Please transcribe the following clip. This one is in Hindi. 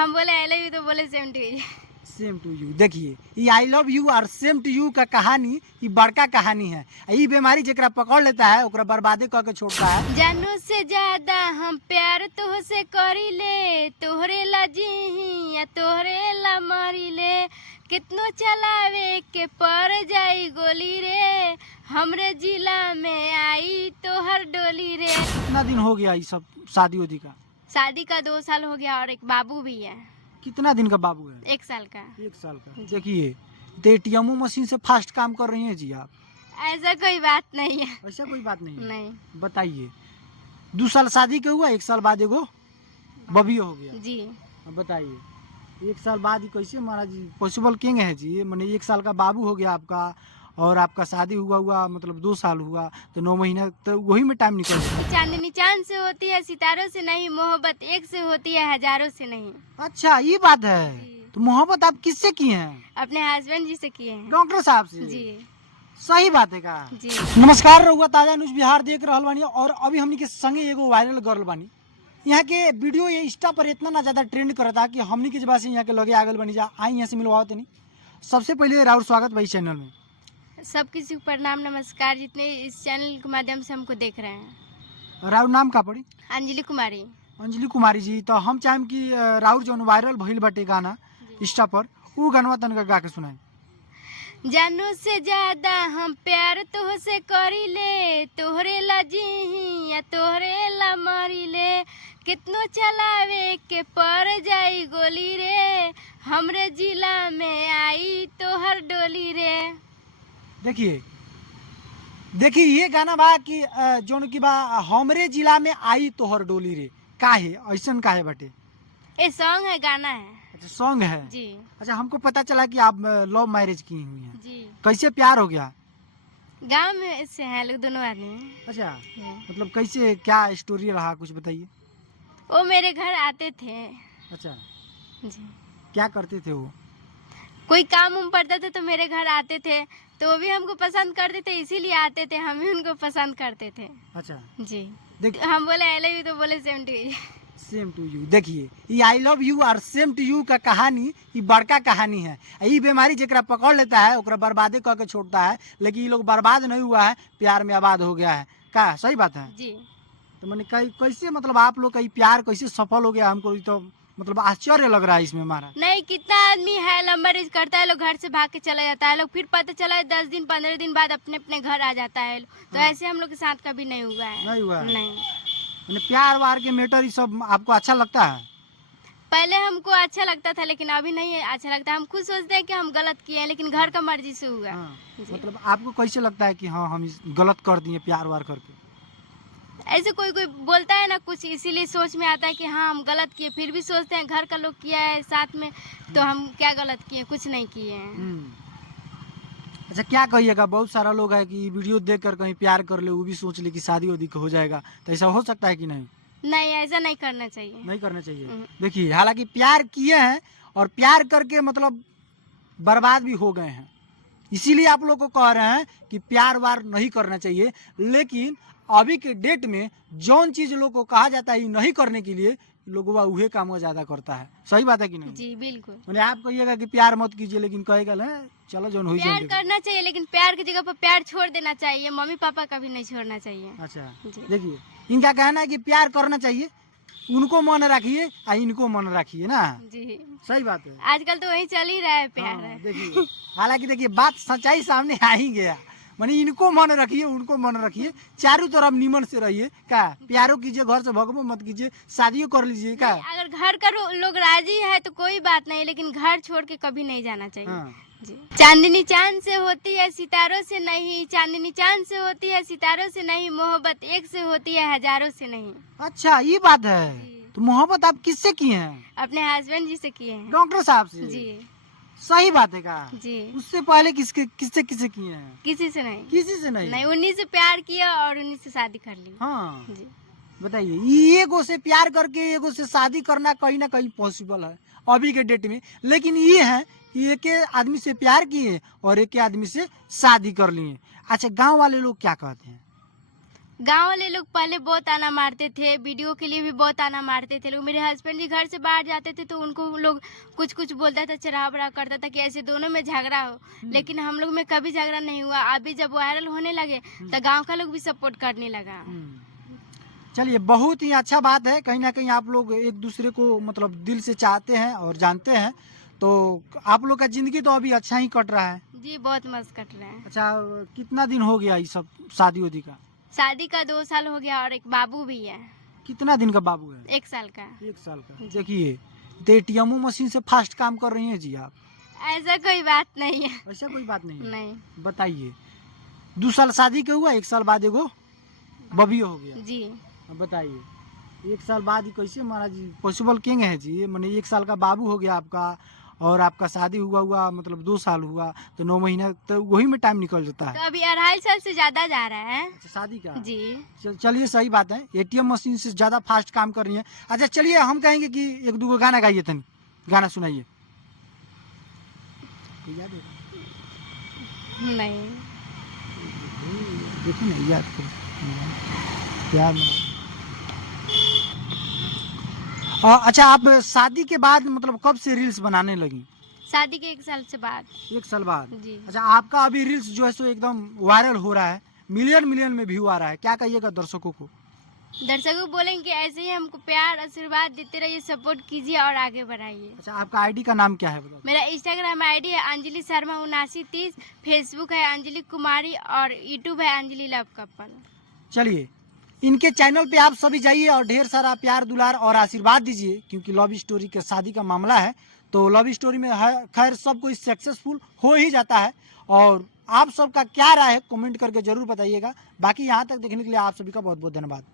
हम बोले आई लव यू तो बोले same to you. Same to you. देखिए ये आई लव यू और सेम टू यू का कहानी ये बड़का कहानी है। ये बीमारी जेकरा पकड़ लेता है ओकरा बर्बादे कह के छोड़ता है। जानू से ज्यादा हम प्यार तोहसे करी ले, तोहरे ला जीही या तोहरे ला मरी ले, कितनो चलावे के पर जाई गोली रे, हमरे जिला में आई तोहर डोली रे। कितना दिन हो गया ये सब शादी उदी का? शादी का 2 साल हो गया और एक बाबू भी है। कितना दिन का बाबू है? 1 साल का। 1 साल का। देखिए तो ATM मशीन से फास्ट काम कर रही हैं जी आप? ऐसा कोई बात नहीं है। ऐसा कोई बात नहीं है? नहीं। बताइए 2 साल शादी के हुआ, 1 साल बाद एगो बबी हो गया जी। अब बताइए 1 साल बाद ही कैसे महाराज जी पॉसिबल केंगे है जी? मैंने 1 साल का बाबू हो गया आपका और आपका शादी हुआ मतलब 2 साल हुआ तो 9 महीना तो वही में टाइम निकल गया। चांदनी चांद से होती है सितारों से नहीं, मोहब्बत एक से होती है हजारों से नहीं। अच्छा ये बात है। तो मोहब्बत आप किससे की हैं? अपने हस्बैंड जी से किए हैं। डॉक्टर साहब से? जी। सही बात है का जी। नमस्कार रहुआ ताजा न्यूज बिहार देख रहल बानी और अभी हमनी के संगे एगो वायरल गर्ल बानी। यहाँ के वीडियो ये इंस्टा पर इतना ना ज्यादा ट्रेंड करता कि हमनी के जब से यहाँ के लगे आगल बनी जा आई यहाँ से मिलवाओ तनी। सबसे पहले राउर स्वागत भाई चैनल में। सब किसी को प्रणाम नमस्कार जितने इस चैनल के माध्यम से हमको देख रहे हैं। राउर नाम का पड़ी? अंजलि कुमारी। अंजलि कुमारी जी। तो हम चाहें कि राउर जो वायरल भइल बाटे गाना इंस्टा पर वो गाना तनका गा के सुनाए। जानू से ज्यादा हम प्यार तोहसे करी ले, तोहरे ला जीही या तोहरे ला मरी ले, कितनो चलावे के पर जाई गोली रे, हमरे जिला में आई तोहर डोली रे। देखिए ये गाना बा कि जोन की बा हमरे जिला में आई तोहर डोली रे, काहे ऐसन काहे बाटे? ये सॉन्ग है, गाना है। अच्छा सॉन्ग है जी। अच्छा हमको पता चला कि आप लव मैरिज की हुई हैं। जी। कैसे प्यार हो गया? गांव में से हैं लोग दोनों आदमी। अच्छा मतलब कैसे क्या स्टोरी रहा कुछ बताइए। वो मेरे घर आते थे। अच्छा जी। क्या करते थे वो? कोई काम उम पड़ता था तो मेरे घर आते थे, तो वो भी हमको पसंद करते थे इसीलिए आते थे, हम भी उनको पसंद करते थे। अच्छा जी। देख हम बोले आई लव यू तो बोले same to you. Same to you. देखिए ये आई लव यू और सेम टू यू का कहानी ये बड़का कहानी है। ये बीमारी जेकरा पकड़ लेता है ओकरा बर्बादे कह के छोड़ता है, लेकिन ये लोग बर्बाद नहीं हुआ है, प्यार में आबाद हो गया है। का सही बात है? जी। तो मैंने कैसे मतलब आप लोग का प्यार कैसे सफल हो गया? हमको तो मतलब आश्चर्य लग रहा है इसमें हमारा। नहीं, कितना आदमी है लव मैरिज करता है, लोग घर से भाग के चला जाता है, लोग फिर पता चला है 10 दिन 15 दिन बाद अपने अपने घर आ जाता है। तो ऐसे हम लोग के साथ कभी नहीं हुआ है। नहीं हुआ है? नहीं। मैंने प्यार वार के मैटर ये सब आपको अच्छा लगता है? पहले हमको अच्छा लगता था लेकिन अभी नहीं अच्छा लगता। हम खुद सोचते हैं कि हम गलत किए हैं लेकिन घर का मर्जी से हुआ। मतलब आपको कैसे लगता है कि हाँ हम गलत कर दिए प्यार वार करके? ऐसे कोई कोई बोलता है ना कुछ, इसीलिए सोच में आता है कि हाँ हम गलत किए, फिर भी सोचते हैं घर का लोग किया है साथ में तो हम क्या गलत किए, कुछ नहीं किए हैं। अच्छा क्या कहिएगा, बहुत सारा लोग है कि वीडियो देख कर कहीं प्यार कर ले वो भी सोच ले कि शादी वादी हो जाएगा, तो ऐसा हो सकता है कि नहीं? नहीं, ऐसा नहीं करना चाहिए। नहीं करना चाहिए। देखिए हालांकि प्यार किए हैं और प्यार करके मतलब बर्बाद भी हो गए हैं, इसीलिए आप लोग को कह रहे हैं कि प्यार वार नहीं करना चाहिए। लेकिन अभी के डेट में जौन चीज लोग को कहा जाता है नहीं करने के लिए लोग वह काम ज्यादा करता है। सही बात है कि नहीं? जी बिल्कुल। मैंने आप कहिएगा कि प्यार मत कीजिए लेकिन कहेगा चलो जौन हो प्यार करना चाहिए लेकिन प्यार की जगह पर प्यार छोड़ देना चाहिए, मम्मी पापा का भी नहीं छोड़ना चाहिए। अच्छा देखिए इनका कहना है कि प्यार करना चाहिए, उनको मन रखिए और इनको मन रखिए ना। जी सही बात है। आजकल तो वही चल ही रहा है प्यार। देखिए हालांकि देखिए बात सच्चाई सामने आ ही गया, माने इनको मन रखिए उनको मन रखिए, चारों तरफ निमन से रहिए। क्या प्यारो कीजिए, घर से भगवो मत कीजिए, शादियों कर लीजिए। क्या अगर घर का लोग राजी है तो कोई बात नहीं, लेकिन घर छोड़ के कभी नहीं जाना चाहिए। जी। चांदनी चांद से होती है सितारों से नहीं, चांदनी चांद से होती है सितारों से नहीं, मोहब्बत एक से होती है हजारों से नहीं। अच्छा ये बात है। तो मोहब्बत आप किससे किए हैं? अपने हस्बैंड जी से किए हैं। डॉक्टर साहब से? जी। सही बात है का? जी। उससे पहले किससे किए हैं? किसी से नहीं। किसी से नहीं? उन्हीं से प्यार किया और उन्हीं से शादी कर ली। हाँ जी। बताइए एगो से प्यार करके एगो से शादी करना कहीं ना कहीं पॉसिबल है अभी के डेट में, लेकिन ये है कि एक आदमी से प्यार किए और एक आदमी से शादी कर लिए। अच्छा गांव वाले लोग क्या कहते हैं? गांव वाले लोग पहले बहुत आना मारते थे, वीडियो के लिए भी बहुत आना मारते थे लोग। मेरे हस्बैंड जी घर से बाहर जाते थे तो उनको लोग कुछ कुछ बोलता था, चढ़ा बढ़ा करता था कि ऐसे दोनों में झगड़ा हो। लेकिन हम लोग में कभी झगड़ा नहीं हुआ। अभी जब वायरल होने लगे तो गांव का लोग भी सपोर्ट करने लगा। चलिए, बहुत ही अच्छा बात है। कहीं ना कहीं आप लोग एक दूसरे को मतलब दिल से चाहते हैं और जानते हैं, तो आप लोग का जिंदगी तो अभी अच्छा ही कट रहा है। जी बहुत मस्त कट रहे हैं। अच्छा, कितना दिन हो गया ये सब शादी उदी का? शादी का 2 साल हो गया और एक बाबू भी है। कितना दिन का बाबू है? 1 साल का। 1 साल का। देखिए, तो एटीएम मशीन से फास्ट काम कर रही हैं जी आप। ऐसा कोई बात नहीं है। ऐसा कोई बात नहीं है? नहीं। बताइए, 2 साल शादी के हुआ, 1 साल बाद एगो बबी हो गया जी। अब बताइए, 1 साल बाद ही कैसे महाराज जी पॉसिबल किंग है जी? मैंने 1 साल का बाबू हो गया आपका, और आपका शादी हुआ मतलब 2 साल हुआ, तो 9 महीना तो वही में टाइम निकल जाता तो है। अभी 2.5 साल से ज्यादा जा रहा है। अच्छा, शादी का? जी। चलिए, सही बात है, एटीएम मशीन से ज़्यादा फास्ट काम कर रही है। अच्छा चलिए, हम कहेंगे कि 1-2 गाना गाइए, तनी गाना सुनाइए। याद है? नहीं। देखो ना, याद करो प्यार में। अच्छा, आप शादी के बाद मतलब कब से रील्स बनाने लगी? शादी के 1 साल से बाद। 1 साल बाद? जी। अच्छा, आपका अभी रील्स जो है सो एकदम वायरल हो रहा है, मिलियन में व्यू आ रहा है, क्या कहिएगा दर्शकों को? दर्शकों को बोलेंगे कि ऐसे ही हमको प्यार आशीर्वाद देते रहिए, सपोर्ट कीजिए और आगे बढ़ाइए। अच्छा, आपका आईडी का नाम क्या है बता? मेरा इंस्टाग्राम आईडी है अंजलि शर्मा 7930, फेसबुक है अंजलि कुमारी और यूट्यूब है अंजलि लव कपल। चलिए, इनके चैनल पे आप सभी जाइए और ढेर सारा प्यार दुलार और आशीर्वाद दीजिए, क्योंकि लव स्टोरी के शादी का मामला है, तो लव स्टोरी में खैर सब कोई सक्सेसफुल हो ही जाता है। और आप सबका क्या राय है कमेंट करके जरूर बताइएगा। बाकी यहाँ तक देखने के लिए आप सभी का बहुत बहुत धन्यवाद।